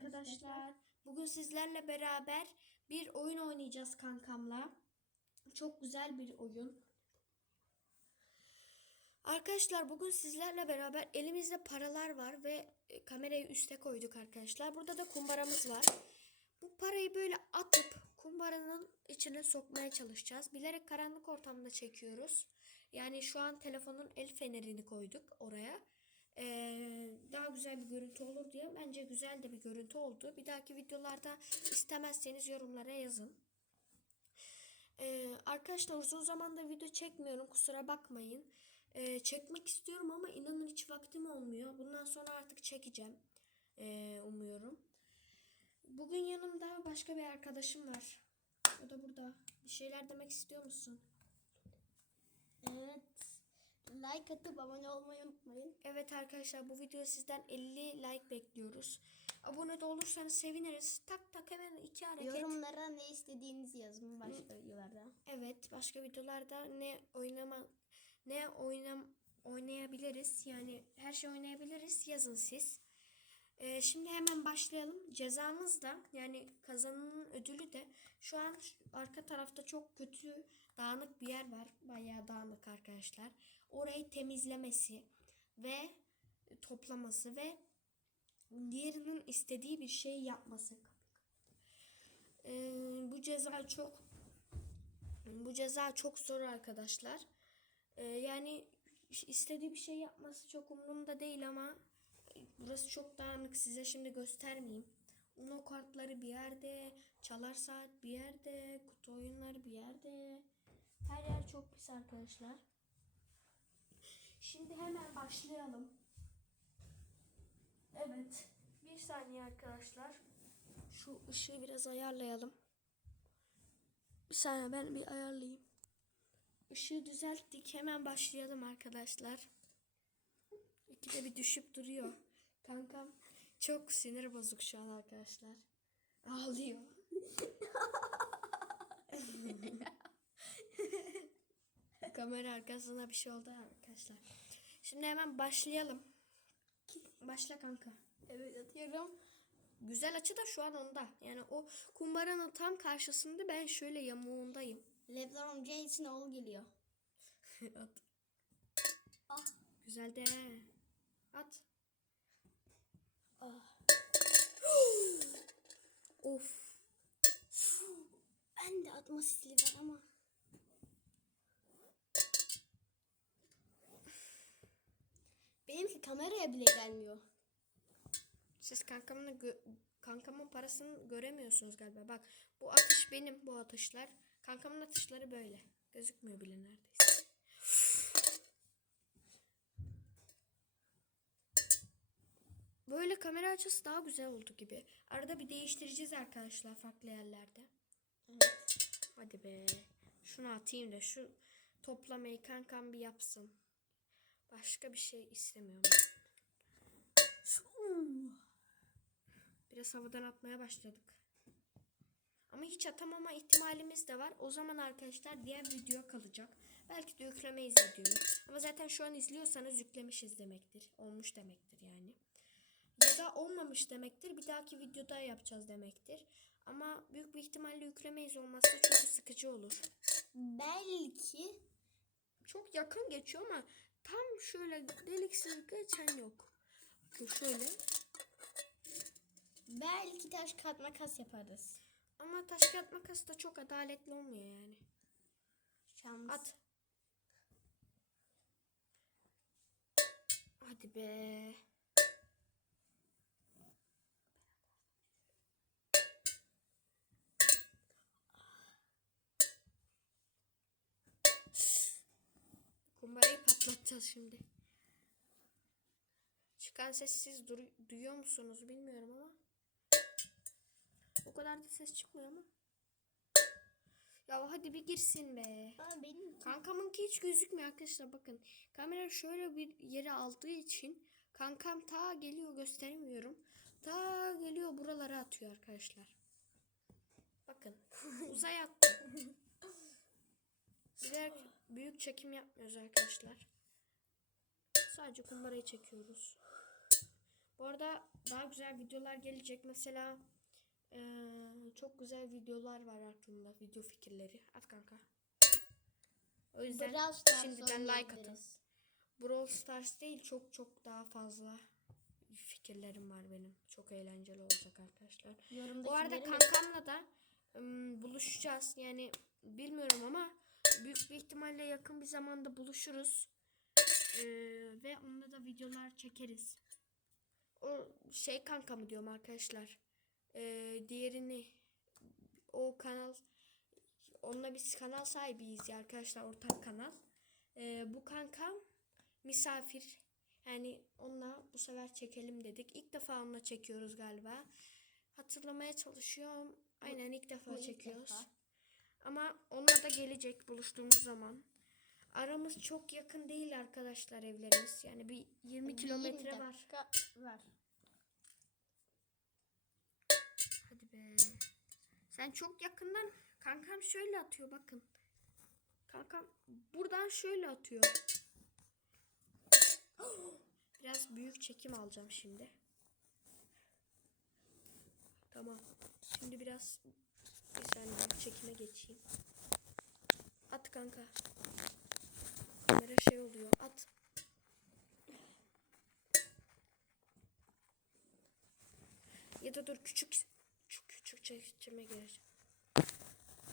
arkadaşlar. Bugün sizlerle beraber bir oyun oynayacağız kankamla. Çok güzel bir oyun. Arkadaşlar bugün sizlerle beraber elimizde paralar var ve e, kamerayı üste koyduk arkadaşlar. Burada da kumbaramız var. Bu parayı böyle atıp kumbaranın içine sokmaya çalışacağız. Bilerek karanlık ortamda çekiyoruz. Yani şu an telefonun el fenerini koyduk oraya. Ee, daha güzel bir görüntü olur diye. Bence güzel de bir görüntü oldu. Bir dahaki videolarda istemezseniz yorumlara yazın. Ee, arkadaşlar uzun zamandır video çekmiyorum. Kusura bakmayın. Ee, çekmek istiyorum ama inanın hiç vaktim olmuyor. Bundan sonra artık çekeceğim. Ee, umuyorum. Bugün yanımda başka bir arkadaşım var. O da burada. Bir şeyler demek istiyor musun? Evet. Like atıp abone olmayı unutmayın. Evet arkadaşlar bu videoya sizden 50 like bekliyoruz. Abone de olursanız seviniriz. Tak tak hemen iki hareket. Yorumlara ne istediğinizi yazın başka videolarda. Evet başka videolarda ne oynama ne oynam oynayabiliriz yani her şey oynayabiliriz yazın siz. Ee, şimdi hemen başlayalım. Cezamız da yani kazananın ödülü de şu an arka tarafta çok kötü dağınık bir yer var. Bayağı dağınık arkadaşlar. Orayı temizlemesi ve toplaması ve diğerinin istediği bir şey yapması. Ee, bu ceza çok bu ceza çok zor arkadaşlar. Ee, yani istediği bir şey yapması çok umurumda değil ama burası çok dağınık size şimdi göstermeyeyim. Uno kartları bir yerde, çalar saat bir yerde, kutu oyunları bir yerde. Her yer çok pis arkadaşlar. Şimdi hemen başlayalım. Evet. Bir saniye arkadaşlar. Şu ışığı biraz ayarlayalım. Bir saniye ben bir ayarlayayım. Işığı düzelttik. Hemen başlayalım arkadaşlar. İkide bir düşüp duruyor. Kankam çok sinir bozuk şu an arkadaşlar. Ağlıyor. Kamera arkasına bir şey oldu arkadaşlar. Şimdi hemen başlayalım. Başla kanka. Evet atıyorum. Güzel açı da şu an onda. Yani o kumbaranın tam karşısında ben şöyle yamuğundayım. Lebron James'in oğlu geliyor. At. Ah. Güzel de. At. Ah. Of. Ben de atma stili var ama. Benimki kameraya bile gelmiyor. Siz kankamın kankamın parasını göremiyorsunuz galiba. Bak bu atış benim bu atışlar. Kankamın atışları böyle. Gözükmüyor bile neredeyse. Böyle kamera açısı daha güzel oldu gibi. Arada bir değiştireceğiz arkadaşlar farklı yerlerde. Evet. Hadi be. Şunu atayım da şu toplamayı kankam bir yapsın. Başka bir şey istemiyorum. Biraz havadan atmaya başladık. Ama hiç atamama ihtimalimiz de var. O zaman arkadaşlar diğer video kalacak. Belki de yüklemeyiz videoyu. Ama zaten şu an izliyorsanız yüklemişiz demektir. Olmuş demektir yani. Olmamış demektir. Bir dahaki videoda yapacağız demektir. Ama büyük bir ihtimalle yüklemeyiz olmazsa çünkü sıkıcı olur. Belki Çok yakın geçiyor ama tam şöyle deliksiz geçen yok. Bakın şöyle. belki taş kağıt makas yaparız. Ama taş kağıt makas da çok adaletli olmuyor yani. Şans. At. Hadi be. Kumbarayı patlatacağız şimdi. Çıkan ses siz duyuyor musunuz bilmiyorum ama. O kadar da ses çıkmıyor ama. Ya hadi bir girsin be. Aa, benim Kankamınki hiç gözükmüyor arkadaşlar bakın. Kamera şöyle bir yere aldığı için kankam ta geliyor gösteremiyorum. Ta geliyor buralara atıyor arkadaşlar. Bakın uzay attı. Bilerek büyük çekim yapmıyoruz arkadaşlar. Sadece kumbarayı çekiyoruz. Bu arada daha güzel videolar gelecek. Mesela eee, çok güzel videolar var aklımda. Video fikirleri. At kanka. O yüzden Brawl Stars şimdiden like atın. Brawl Stars değil çok çok daha fazla fikirlerim var benim. Çok eğlenceli olacak arkadaşlar. Bu arada kankamla da ım, buluşacağız. Yani bilmiyorum ama büyük bir ihtimalle yakın bir zamanda buluşuruz. Ee, ve onunla da videolar çekeriz. O şey kanka mı diyorum arkadaşlar. Ee, diğerini o kanal onunla biz kanal sahibiyiz ya arkadaşlar ortak kanal. Ee, bu kankam misafir. Yani onunla bu sefer çekelim dedik. İlk defa onunla çekiyoruz galiba. Hatırlamaya çalışıyorum. Aynen ilk defa bu ilk çekiyoruz. defa. Ama onunla da gelecek buluştuğumuz zaman. Aramız çok yakın değil arkadaşlar evlerimiz. Yani bir 20 Bir kilometre 20 var. var. Hadi be. Sen çok yakından kankam şöyle atıyor bakın. Kankam buradan şöyle atıyor. Biraz büyük çekim alacağım şimdi. Tamam. Şimdi biraz bir çekime geçeyim. At kanka. Kamera şey oluyor. At. Ya da dur küçük küçük küçük çekime gireceğim.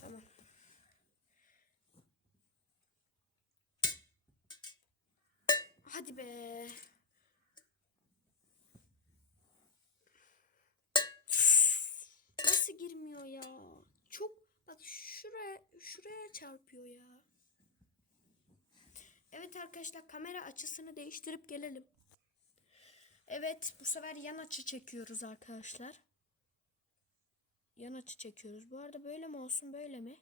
Tamam. Hadi be. Nasıl girmiyor ya? Çok bak şuraya şuraya çarpıyor ya. Evet arkadaşlar kamera açısını değiştirip gelelim. Evet bu sefer yan açı çekiyoruz arkadaşlar. Yan açı çekiyoruz. Bu arada böyle mi olsun böyle mi?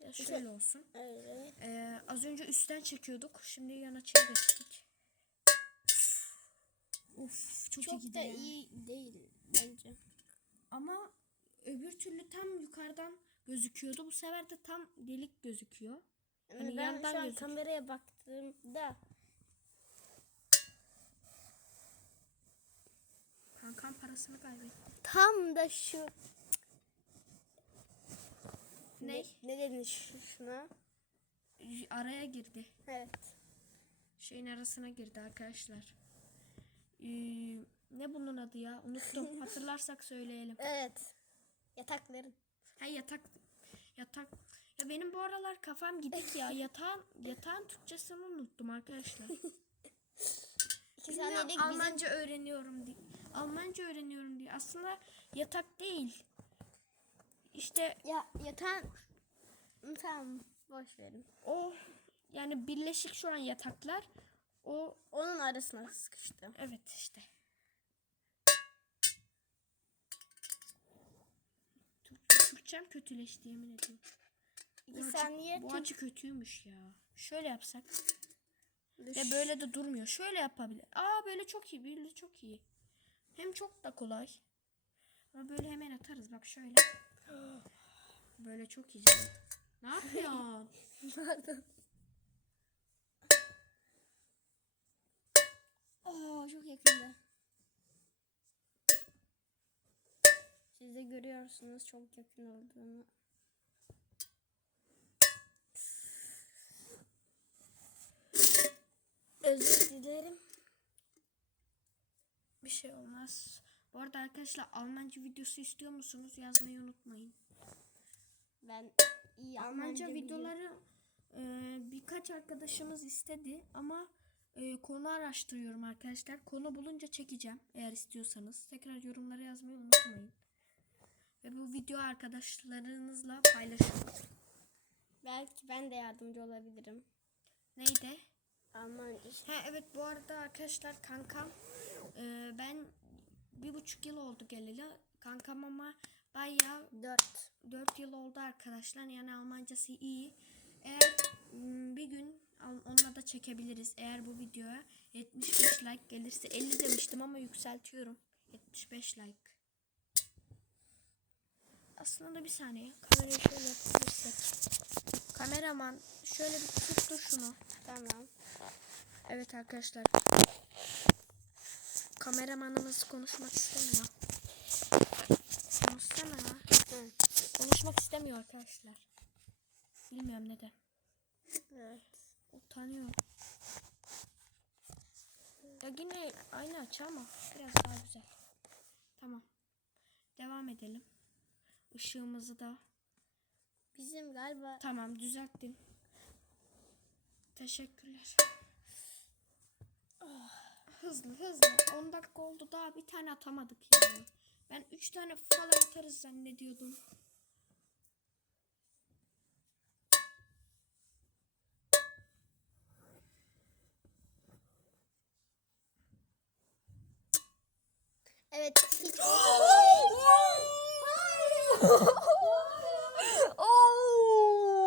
Ya şöyle olsun. Evet. Ee, az önce üstten çekiyorduk. Şimdi yan açıya geçtik. Uf çok, iyi Çok da gidiyor. iyi değil bence. Ama öbür türlü tam yukarıdan gözüküyordu. Bu sefer de tam delik gözüküyor. Hani ben yandan şu an gözük- kameraya baktığımda Kankam parasını kaybetti. tam da şu Ne? ne denir şu- şuna? Araya girdi. Evet. Şeyin arasına girdi arkadaşlar. Ee, ne bunun adı ya? Unuttum. Hatırlarsak söyleyelim. Evet. Yatakların. Ha yatak yatak. Ya benim bu aralar kafam gidik ya. Yatağın yatağın Türkçesini unuttum arkadaşlar. Bilmiyorum, saniyelik bizim Almanca öğreniyorum diye. Almanca öğreniyorum diye. Aslında yatak değil. İşte ya yatağın tamam boş verin. o yani birleşik şu an yataklar. O Onun arasına sıkıştım. evet işte. Türkçem kötüleşti yemin ediyorum. Bu açı- saniye Bu açı kötüymüş ya. Şöyle yapsak. Düş- Ve böyle de durmuyor. Şöyle yapabilir. Aa böyle çok iyi. Böyle çok iyi. Hem çok da kolay. Ama böyle hemen atarız. Bak şöyle. Böyle çok iyi canım. Ne yapıyorsun? Pardon. Oo çok yakında. Siz de görüyorsunuz çok yakın olduğunu. Özür dilerim. Bir şey olmaz. Bu arada arkadaşlar Almanca videosu istiyor musunuz? Yazmayı unutmayın. Ben iyi Almanca biliyorum. videoları e, birkaç arkadaşımız istedi ama e, konu araştırıyorum arkadaşlar. Konu bulunca çekeceğim eğer istiyorsanız. Tekrar yorumlara yazmayı unutmayın. Ve bu video arkadaşlarınızla paylaşın. Belki ben de yardımcı olabilirim. Neydi? Almanca. Ha evet bu arada arkadaşlar kankam e, ben bir buçuk yıl oldu geleli. Kankam ama bayağı Dört. 4 yıl oldu arkadaşlar. Yani Almancası iyi. Eğer mm, bir gün onunla da çekebiliriz. Eğer bu videoya 75 like gelirse 50 demiştim ama yükseltiyorum. 75 like. Aslında da bir saniye. Kamerayı şöyle yapabilirsek. Kameraman şöyle bir tuttu şunu. Tamam. Evet arkadaşlar. kameramanımız konuşmak istemiyor. Konuşsana ya. Konuşmak istemiyor arkadaşlar. Bilmiyorum neden. Evet. Utanıyor. Ya yine aynı açı ama biraz daha güzel. Tamam. Devam edelim. Işığımızı da Bizim galiba tamam düzelttin. Teşekkürler. Oh, hızlı hızlı. 10 dakika oldu daha bir tane atamadık yani. Ben 3 tane falan atarız zannediyordum. evet hiç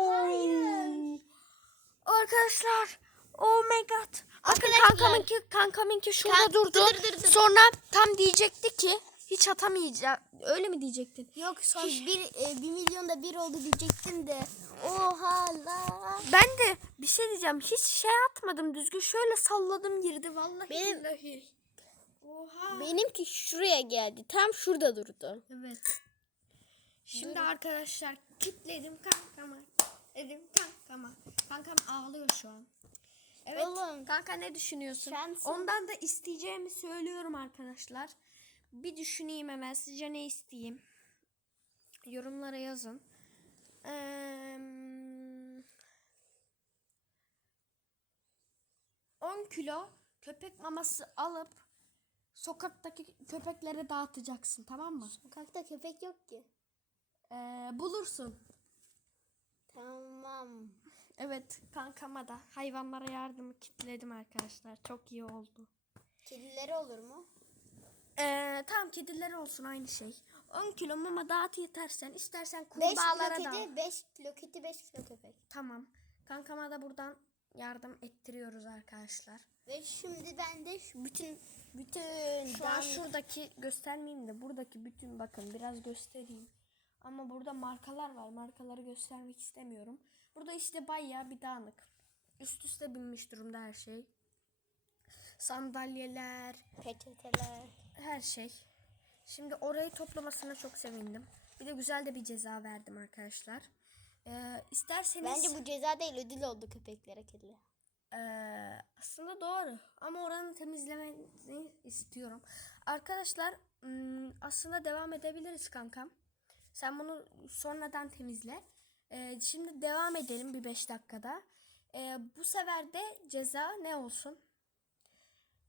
Hayır. Arkadaşlar oh my god. Bakın Arkadaşlar. kankamınki, kankamınki şurada Kan- durdu. dır dır dır. Sonra tam diyecekti ki hiç atamayacak. Öyle mi diyecektin? Yok son bir, e, bir milyonda bir oldu diyecektim de. Oha la. Ben de bir şey diyeceğim. Hiç şey atmadım düzgün. Şöyle salladım girdi vallahi Benim- billahi. Oha. Benimki şuraya geldi. Tam şurada durdu. Evet. Şimdi arkadaşlar kitledim kankama. Dedim kankama. Kankam ağlıyor şu an. Evet. Oğlum. Kanka ne düşünüyorsun? Şansım. Ondan da isteyeceğimi söylüyorum arkadaşlar. Bir düşüneyim hemen. Sizce ne isteyeyim? Yorumlara yazın. Eee 10 kilo köpek maması alıp sokaktaki köpeklere dağıtacaksın tamam mı? Sokakta köpek yok ki. Ee, bulursun. Tamam. Evet kankama da hayvanlara yardımı kitledim arkadaşlar. Çok iyi oldu. Kedileri olur mu? Ee, tamam kediler olsun aynı şey. 10 kilo mama dağıt yetersen istersen 5 kilo kurbağalara da. kedi, 5 kilo kedi, 5 kilo köpek. Tamam. Kankama da buradan yardım ettiriyoruz arkadaşlar. Ve şimdi ben de şu bütün bütün Şu an şuradaki göstermeyeyim de buradaki bütün bakın biraz göstereyim. Ama burada markalar var. Markaları göstermek istemiyorum. Burada işte bayağı bir dağınık. Üst üste binmiş durumda her şey. Sandalyeler, peçeteler. her şey. Şimdi orayı toplamasına çok sevindim. Bir de güzel de bir ceza verdim arkadaşlar. Ee, isterseniz Bence bu ceza değil ödül oldu köpeklere kediler. Ee, aslında doğru ama oranı temizlemeni istiyorum. Arkadaşlar ım, aslında devam edebiliriz kankam. Sen bunu sonradan temizle. Ee, şimdi devam edelim bir 5 dakikada. Ee, bu sefer de ceza ne olsun?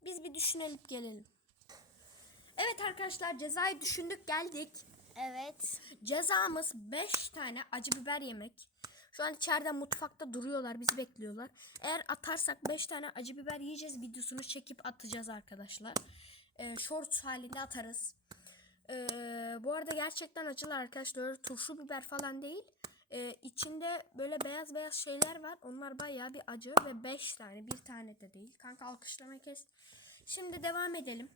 Biz bir düşünelim gelelim. Evet arkadaşlar cezayı düşündük geldik. Evet. Cezamız 5 tane acı biber yemek. Şu an içeride mutfakta duruyorlar, bizi bekliyorlar. Eğer atarsak 5 tane acı biber yiyeceğiz videosunu çekip atacağız arkadaşlar. Ee, shorts halinde atarız. Ee, bu arada gerçekten acılar arkadaşlar. Turşu biber falan değil. Ee, içinde böyle beyaz beyaz şeyler var. Onlar bayağı bir acı ve 5 tane, bir tane de değil. Kanka alkışlamayı kes. Şimdi devam edelim.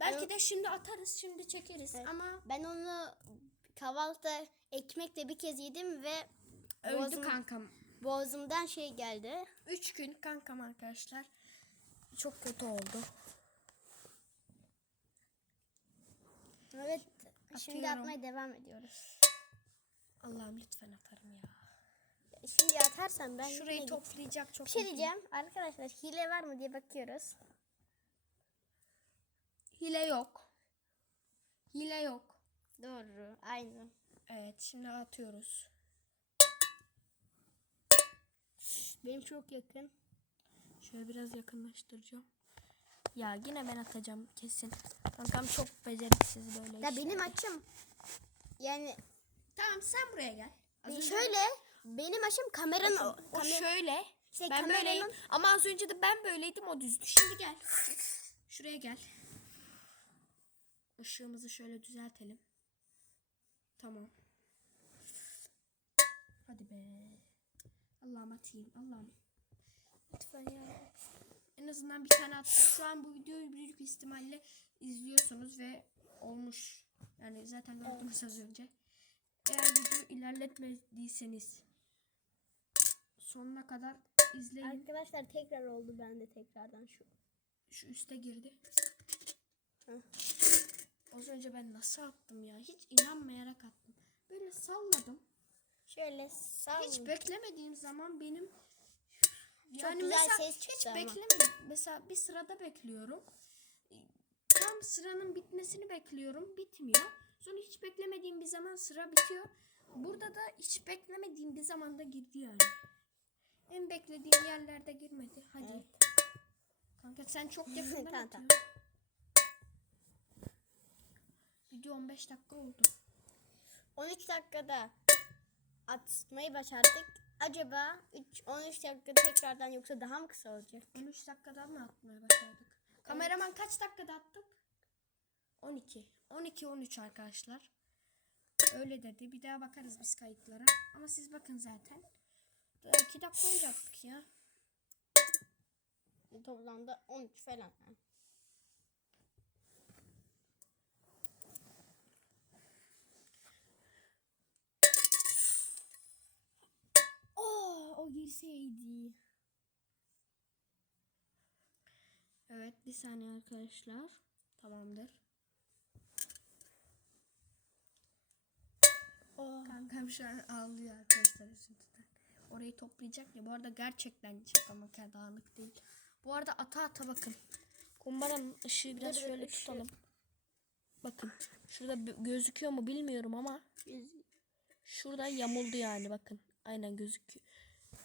Belki de şimdi atarız, şimdi çekeriz ama Ben onu kahvaltıda ekmekle bir kez yedim ve öldü boğazım- kankam. boğazımdan şey geldi. 3 gün kankam arkadaşlar. Çok kötü oldu. Evet. Şimdi Atıyorum. atmaya devam ediyoruz. Allah'ım lütfen atarım ya. Şimdi atarsam ben Şurayı yine- toplayacak çok Bir şey diyeceğim. Arkadaşlar hile var mı diye bakıyoruz. Hile yok. Hile yok. Doğru. Aynı. Evet şimdi atıyoruz. Benim çok yakın. Şöyle biraz yakınlaştıracağım. Ya yine ben atacağım kesin. Kankam çok beceriksiz böyle Ya işlerde. benim açım yani Tamam sen buraya gel. Az önce- şöyle benim açım kameranın o, kamer- şöyle. İşte ben kameranın- böyleyim. Ama az önce de ben böyleydim o düzdü. Şimdi gel. Şuraya gel. Işığımızı şöyle düzeltelim. Tamam. Hadi be. Allah'ım atayım. Allah'ım. Lütfen ya. En azından bir tane attık. Şu an bu videoyu büyük ihtimalle izliyorsunuz ve olmuş. Yani zaten gördünüz az önce. Eğer videoyu ilerletmediyseniz sonuna kadar izleyin. Arkadaşlar tekrar oldu bende tekrardan şu. Şu üste girdi. Az önce ben nasıl attım ya? Hiç inanmayarak attım. Böyle salladım. Şöyle sal. Hiç beklemediğim zaman benim yani güzel mesela ses hiç ama. beklemedim. Mesela bir sırada bekliyorum. Tam sıranın bitmesini bekliyorum. Bitmiyor. Sonra hiç beklemediğim bir zaman sıra bitiyor. Burada da hiç beklemediğim bir zamanda girdi yani. En beklediğim yerlerde girmedi. Hadi. Evet. Kanka sen çok yakından atıyorsun. Video 15 dakika oldu. 13 dakikada atmayı başardık. Acaba 3 13 dakika tekrardan yoksa daha mı kısa olacak? 13 dakikada mı atmaya başladık? Kameraman kaç dakikada attık? 12. 12 13 arkadaşlar. Öyle dedi. Bir daha bakarız biz kayıtlara. Ama siz bakın zaten. 2 dakika olacaktık ya. Toplamda 13 falan. Oh, o girseydi. Evet bir saniye arkadaşlar. Tamamdır. Oh. Kankam şu an ağlıyor arkadaşlar üzüntüden. Orayı toplayacak ya. Bu arada gerçekten çok ama dağınık değil. Bu arada ata ata bakın. Kumbaranın ışığı biraz dur, şöyle ışığı. tutalım. Bakın. Şurada gözüküyor mu bilmiyorum ama şurada yamuldu yani bakın. Aynen gözüküyor.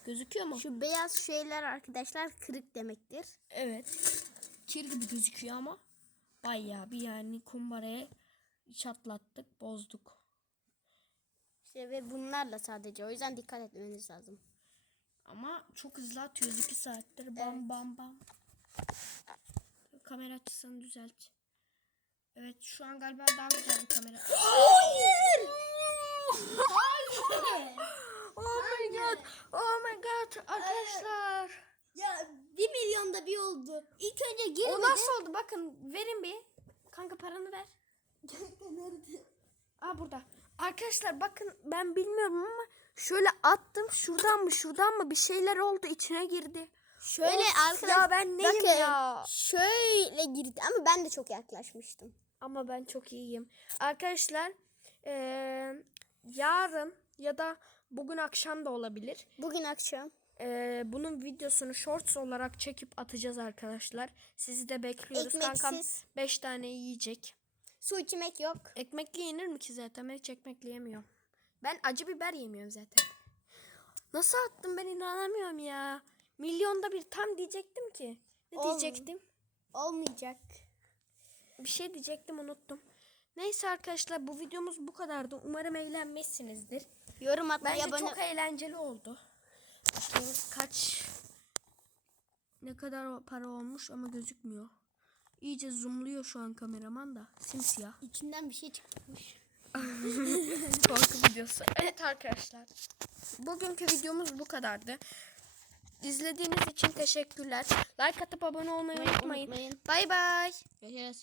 Gözüküyor mu? Şu beyaz şeyler arkadaşlar kırık demektir. Evet. Kir gibi gözüküyor ama bayağı bir yani kumbarayı çatlattık, bozduk. İşte ve bunlarla sadece. O yüzden dikkat etmeniz lazım. Ama çok hızlı atıyoruz 2 saattir. Bam Evet. bam bam. Kamera açısını düzelt. Evet şu an galiba daha güzel bir kamera. Hayır! Oh my god. Oh my god arkadaşlar. Ya bir milyonda bir oldu. İlk önce O girmedi. nasıl oldu? Bakın verin bir. Kanka paranı ver. Nerede? Aa burada. Arkadaşlar bakın ben bilmiyorum ama şöyle attım. Şuradan mı şuradan mı bir şeyler oldu içine girdi. Şöyle Of arkadaş. ya ben neyim bakın, ya? Şöyle girdi ama ben de çok yaklaşmıştım. Ama ben çok iyiyim. Arkadaşlar eee, yarın ya da bugün akşam da olabilir. Bugün akşam. Eee, bunun videosunu shorts olarak çekip atacağız arkadaşlar. Sizi de bekliyoruz. Kankam Ekmeksiz. 5 tane yiyecek. Su içmek yok. Ekmekli yenir mi ki zaten? Ben hiç ekmekli yemiyorum. Ben acı biber yemiyorum zaten. Nasıl attım ben inanamıyorum ya. Milyonda bir tam diyecektim ki. Ne Olmuyor. diyecektim? Olmayacak. Bir şey diyecektim unuttum. Neyse arkadaşlar bu videomuz bu kadardı. Umarım eğlenmişsinizdir. Yorum atmayı Bence abone çok eğlenceli oldu. Kaç ne kadar para olmuş ama gözükmüyor. İyice zoomluyor şu an kameraman da. Simsiyah. İçinden bir şey çıkmış. Korku videosu. Evet arkadaşlar. Bugünkü videomuz bu kadardı. İzlediğiniz için teşekkürler. Like atıp abone olmayı unutmayın. Unutmayın. Bay bay. Görüşürüz.